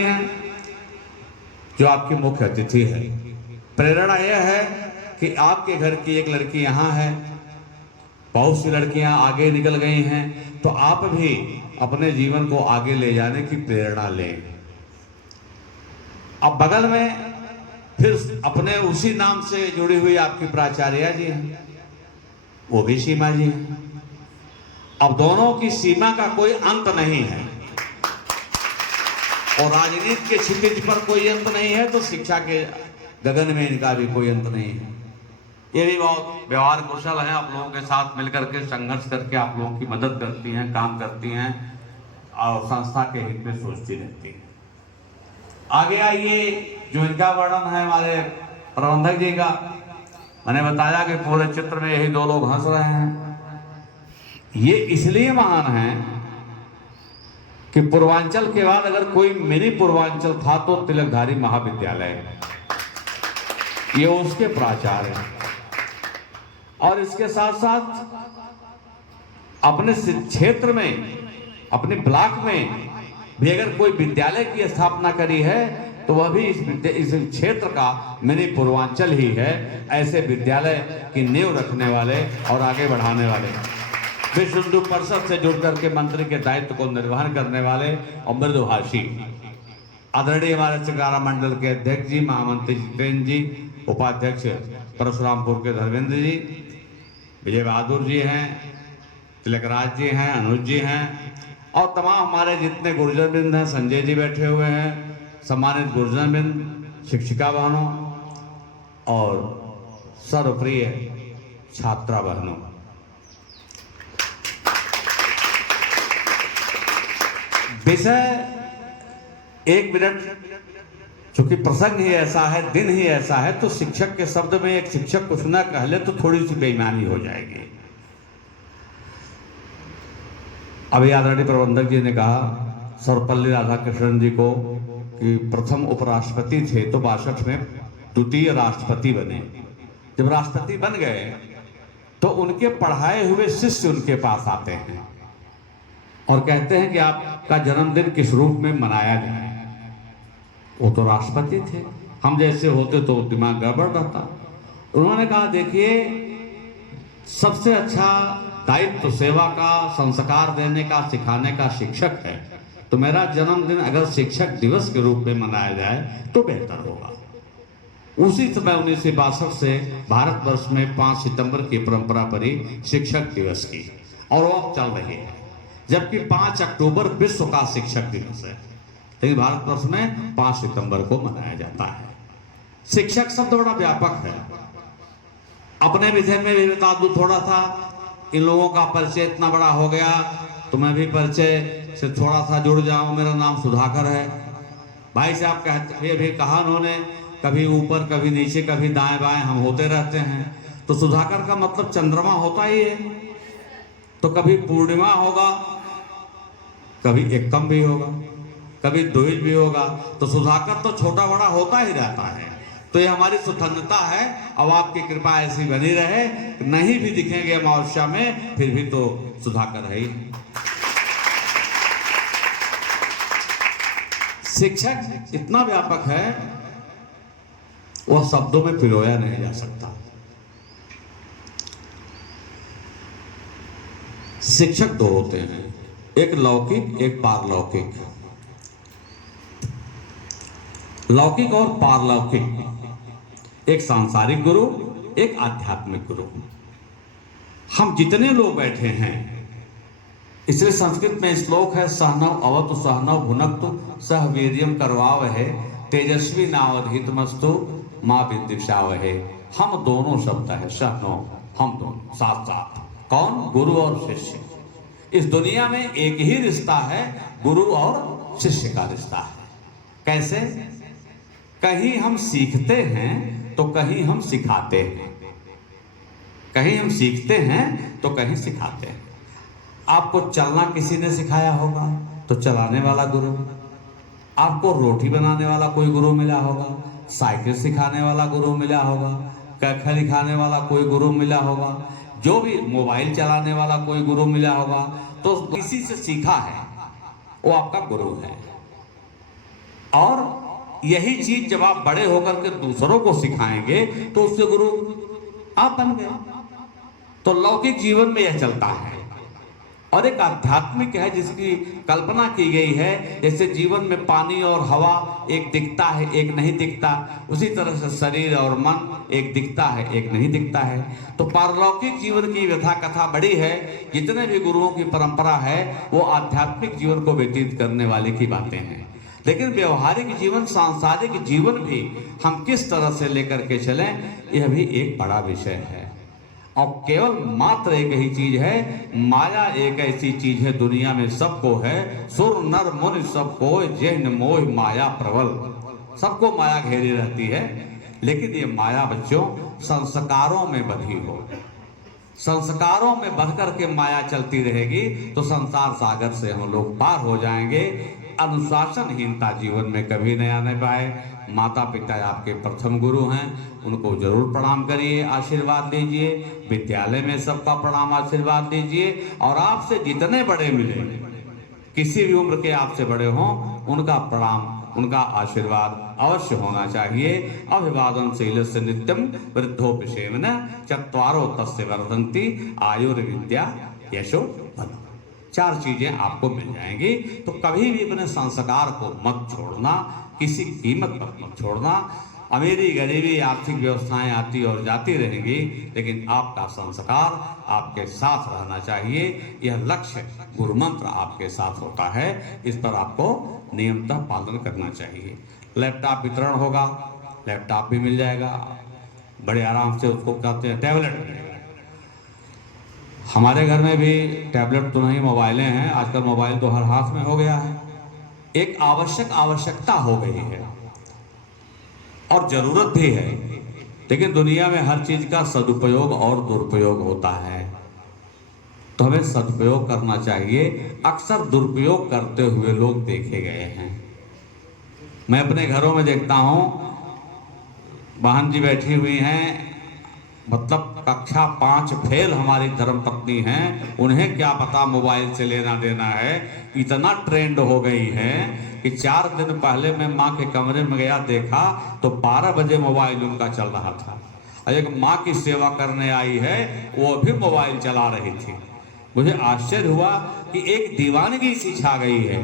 हैं जो आपकी मुख्य अतिथि है। प्रेरणा यह है कि आपके घर की एक लड़की यहाँ है, बहुत सी लड़कियां आगे निकल गई हैं, तो आप भी अपने जीवन को आगे ले जाने की प्रेरणा लें। अब बगल में फिर अपने उसी नाम से जुड़ी हुई आपकी प्राचार्या जी हैं, वो भी सीमा जी हैं। अब दोनों की सीमा का कोई अंत नहीं है और राजनीति के क्षितिज पर कोई अंत नहीं है, तो शिक्षा के गगन में इनका भी कोई अंत नहीं है। ये भी बहुत व्यवहार कुशल है, आप लोगों के साथ मिलकर के संघर्ष करके आप लोगों की मदद करती हैं, काम करती हैं और संस्था के हित में सोचती रहती हैं। आगे आइए, जो इनका वर्णन है हमारे प्रबंधक जी का, मैंने बताया कि पूरे चित्र में यही दो लोग हंस रहे हैं। ये इसलिए महान है कि पूर्वांचल के बाद अगर कोई मिनी पूर्वांचल था तो तिलकधारी महाविद्यालय, ये उसके प्राचार्य हैं। और इसके साथ साथ अपने क्षेत्र में, अपने ब्लॉक में भी अगर कोई विद्यालय की स्थापना करी है तो वह भी इस क्षेत्र का मिनी पूर्वांचल ही है। ऐसे विद्यालय की नींव रखने वाले और आगे बढ़ाने वाले, विश्व हिंदू परिषद से जुड़ करके मंत्री के दायित्व को निर्वहन करने वाले और मृदुभाषी आदरणीय हमारे चिकारा मंडल के अध्यक्ष जी, महामंत्री जितेंद्र जी, उपाध्यक्ष परशुरामपुर के धर्मेंद्र जी, विजय बहादुर जी हैं, तिलकराज जी हैं, अनुज जी हैं और तमाम हमारे जितने गुरुजनवृंद हैं, संजय जी बैठे हुए हैं, सम्मानित गुरुजनवृंद, शिक्षिका बहनों और सर्वप्रिय छात्रा बहनों, विषय 1 मिनट, चूंकि प्रसंग ही ऐसा है, दिन ही ऐसा है, तो शिक्षक के शब्द में एक शिक्षक कुछ ना कह ले तो थोड़ी सी बेईमानी हो जाएगी। अभी आदरणीय प्रबंधक जी ने कहा सर्वपल्ली राधाकृष्णन जी को कि प्रथम उपराष्ट्रपति थे तो 62 में द्वितीय राष्ट्रपति बने। जब राष्ट्रपति बन गए तो उनके पढ़ाए हुए शिष्य उनके पास आते हैं और कहते हैं कि आपका जन्मदिन किस रूप में मनाया जाए। वो तो राष्ट्रपति थे, हम जैसे होते तो दिमाग गड़बड़ रहता। उन्होंने कहा देखिए, सबसे अच्छा दायित्व सेवा का, संस्कार देने का, सिखाने का शिक्षक है, तो मेरा जन्मदिन अगर शिक्षक दिवस के रूप में मनाया जाए तो बेहतर होगा। उसी समय 1962 से भारतवर्ष में 5 सितंबर की परंपरा पड़ी शिक्षक दिवस की और वो अब चल रही है, जबकि 5 अक्टूबर विश्व का शिक्षक दिवस है, लेकिन भारतवर्ष में 5 सितंबर को मनाया जाता है। शिक्षक शब्द बड़ा व्यापक है। अपने विषय में भी बता दूं थोड़ा सा, इन लोगों का परिचय इतना बड़ा हो गया तो मैं भी परिचय से थोड़ा सा जुड़ जाऊं। मेरा नाम सुधाकर है। भाई साहब कहते भी कहा उन्होंने, कभी ऊपर कभी नीचे कभी दाएं बाएं हम होते रहते हैं, तो सुधाकर का मतलब चंद्रमा होता ही है। तो कभी पूर्णिमा होगा, कभी एकम भी होगा, कभी द्विज भी होगा, तो सुधाकर तो छोटा बड़ा होता ही रहता है। तो ये हमारी स्वतंत्रता है। अब आपकी कृपा ऐसी बनी रहे, नहीं भी दिखेंगे अमावस्या में फिर भी तो सुधाकर है ही। शिक्षक इतना व्यापक है, वह शब्दों में पिरोया नहीं जा सकता। शिक्षक दो होते हैं, एक लौकिक, एक पारलौकिक। लौकिक और पारलौकिक, एक सांसारिक गुरु, एक आध्यात्मिक गुरु। हम जितने लोग बैठे हैं, इसलिए संस्कृत में श्लोक है, सहनव अवतु सहनव भुनक्तु सह वीर्यम करवावहै तेजस्वी नावधीतमस्तु मां विद्विषावहै। हम दोनों शब्द है, सहनव, हम दोनों साथ साथ। कौन? गुरु और शिष्य। इस दुनिया में एक ही रिश्ता है, गुरु और शिष्य का रिश्ता है। कैसे? कहीं हम सीखते हैं तो कहीं हम सिखाते हैं, कहीं हम सीखते हैं तो कहीं सिखाते हैं। आपको चलना किसी ने सिखाया होगा तो चलाने वाला गुरु, आपको रोटी बनाने वाला कोई गुरु मिला होगा, साइकिल सिखाने वाला गुरु मिला होगा, कख लिखाने वाला कोई गुरु मिला होगा, जो भी मोबाइल चलाने वाला कोई गुरु मिला होगा। तो किसी से सीखा है वो आपका गुरु है। और यही चीज जब आप बड़े होकर के दूसरों को सिखाएंगे तो उससे गुरु आप बन गए। तो लौकिक जीवन में यह चलता है, और एक आध्यात्मिक है जिसकी कल्पना की गई है। जैसे जीवन में पानी और हवा एक दिखता है, एक नहीं दिखता, उसी तरह से शरीर और मन एक दिखता है, एक नहीं दिखता है। तो पारलौकिक जीवन की व्यथा कथा बड़ी है। जितने भी गुरुओं की परंपरा है वो आध्यात्मिक जीवन को व्यतीत करने वाले की बातें हैं, लेकिन व्यवहारिक जीवन, सांसारिक जीवन भी हम किस तरह से लेकर के चलें, यह भी एक बड़ा विषय है। और केवल मात्र एक ही चीज है, माया एक ऐसी चीज है दुनिया में सबको है, सुर नर मुनि सबको जैन मोह माया प्रबल। सबको माया घेरी रहती है, लेकिन ये माया बच्चों संस्कारों में बंधी हो, संस्कारों में बंध करके माया चलती रहेगी तो संसार सागर से हम लोग पार हो जाएंगे। अनुशासनहीनता जीवन में कभी नहीं आने पाए। माता पिता आपके प्रथम गुरु हैं, उनको जरूर प्रणाम करिए, आशीर्वाद दीजिए। विद्यालय में सबका प्रणाम आशीर्वाद दीजिए, और आपसे जितने बड़े मिले, किसी भी उम्र के आपसे बड़े हों, उनका प्रणाम, उनका आशीर्वाद अवश्य होना चाहिए। अभिवादनशीलस्य नित्यम वृद्धोपसेवन चत्वारो तस्य वर्धन्ति आयुर्विद्या यशो बल। 4 चीजें आपको मिल जाएंगी। तो कभी भी अपने संस्कार को मत छोड़ना, किसी कीमत पर मत छोड़ना। अमीरी गरीबी आर्थिक व्यवस्थाएं आती और जाती रहेंगी, लेकिन आपका संस्कार आपके साथ रहना चाहिए। यह लक्ष्य गुरु मंत्र आपके साथ होता है, इस पर आपको नियमतः पालन करना चाहिए। लैपटॉप वितरण होगा, लैपटॉप भी मिल जाएगा, बड़े आराम से उसको कहते हैं टैबलेट मिलेगा। हमारे घर में भी टैबलेट तो नहीं, मोबाइलें हैं। आजकल मोबाइल तो हर हाथ में हो गया है। एक आवश्यकता हो गई है और जरूरत भी है, लेकिन दुनिया में हर चीज का सदुपयोग और दुरुपयोग होता है, तो हमें सदुपयोग करना चाहिए। अक्सर दुरुपयोग करते हुए लोग देखे गए हैं। मैं अपने घरों में देखता हूं, बहन जी बैठी हुई हैं, मतलब कक्षा 5 फेल हमारी धर्मपत्नी हैं, उन्हें क्या पता मोबाइल से लेना देना है। इतना ट्रेंड हो गई है कि 4 दिन पहले मैं माँ के कमरे में गया, देखा तो 12 बजे मोबाइल उनका चल रहा था। और एक माँ की सेवा करने आई है, वो भी मोबाइल चला रही थी। मुझे आश्चर्य हुआ कि एक दीवानगी सी छा गई है।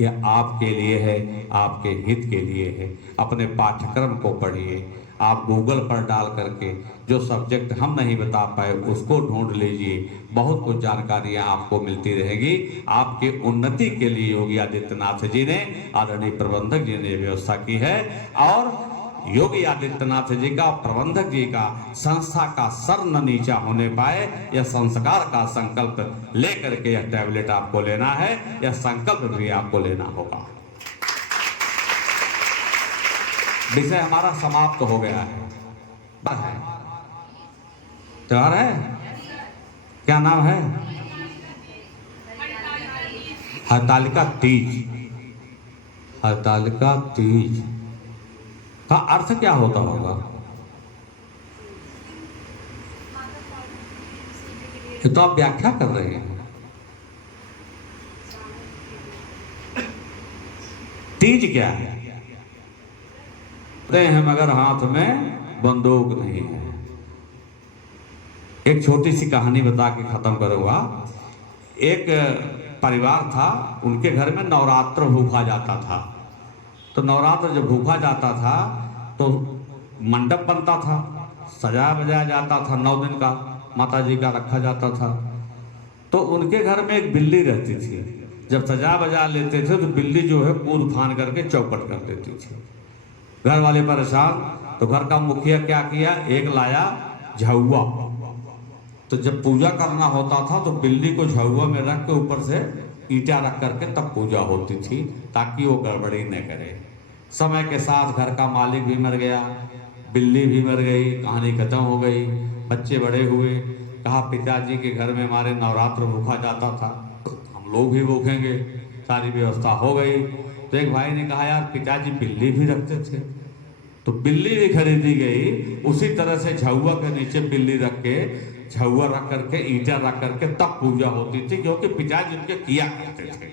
यह आपके लिए है, आपके हित के लिए है। अपने पाठ्यक्रम को पढ़िए। आप गूगल पर डाल करके जो सब्जेक्ट हम नहीं बता पाए उसको ढूंढ लीजिए, बहुत कुछ जानकारियां आपको मिलती रहेगी। आपके उन्नति के लिए योगी आदित्यनाथ जी ने, आदरणीय प्रबंधक जी ने व्यवस्था की है। और योगी आदित्यनाथ जी का, प्रबंधक जी का, संस्था का सर न नीचा होने पाए, यह संस्कार का संकल्प लेकर के यह टैबलेट आपको लेना है। यह संकल्प भी आपको लेना होगा। विषय हमारा समाप्त हो गया है। त्योहार है, क्या नाम है? हरतालिका तीज। हरतालिका तीज का अर्थ क्या होता होगा? ये तो आप व्याख्या कर रहे हैं। तीज क्या है? हैं मगर हाथ में बंदूक नहीं है। एक छोटी सी कहानी बता के खत्म करूंगा। एक परिवार था, उनके घर में नवरात्र भूखा जाता था। तो नवरात्र जब भूखा जाता था तो मंडप बनता था, सजाया बजाया जाता था, 9 दिन का माता जी का रखा जाता था। तो उनके घर में एक बिल्ली रहती थी। जब सजा बजा लेते थे तो बिल्ली जो है कूद फान करके चौपट कर देती थी। घर वाले परेशान, तो घर का मुखिया क्या किया, एक लाया झउआ। तो जब पूजा करना होता था तो बिल्ली को झउआ में रख के ऊपर से ईंटा रख करके तब पूजा होती थी, ताकि वो गड़बड़ी न करे। समय के साथ घर का मालिक भी मर गया, बिल्ली भी मर गई, कहानी खत्म हो गई। बच्चे बड़े हुए, कहा पिताजी के घर में हमारे नवरात्र भूखा जाता था, हम लोग भी भूखेंगे। सारी व्यवस्था हो गई। तो एक भाई ने कहा यार पिताजी बिल्ली भी रखते थे, तो बिल्ली भी खरीदी गई। उसी तरह से झउआ के नीचे बिल्ली रख के, झउआ रख करके, ईंटा रख करके तब पूजा होती थी, क्योंकि पिताजी उनके किया करते थे।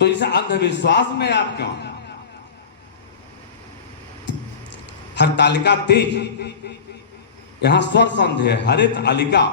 तो इस अंधविश्वास में आप क्यों? हरितालिका तेज, यहाँ स्वर संधि है, हरित अलिका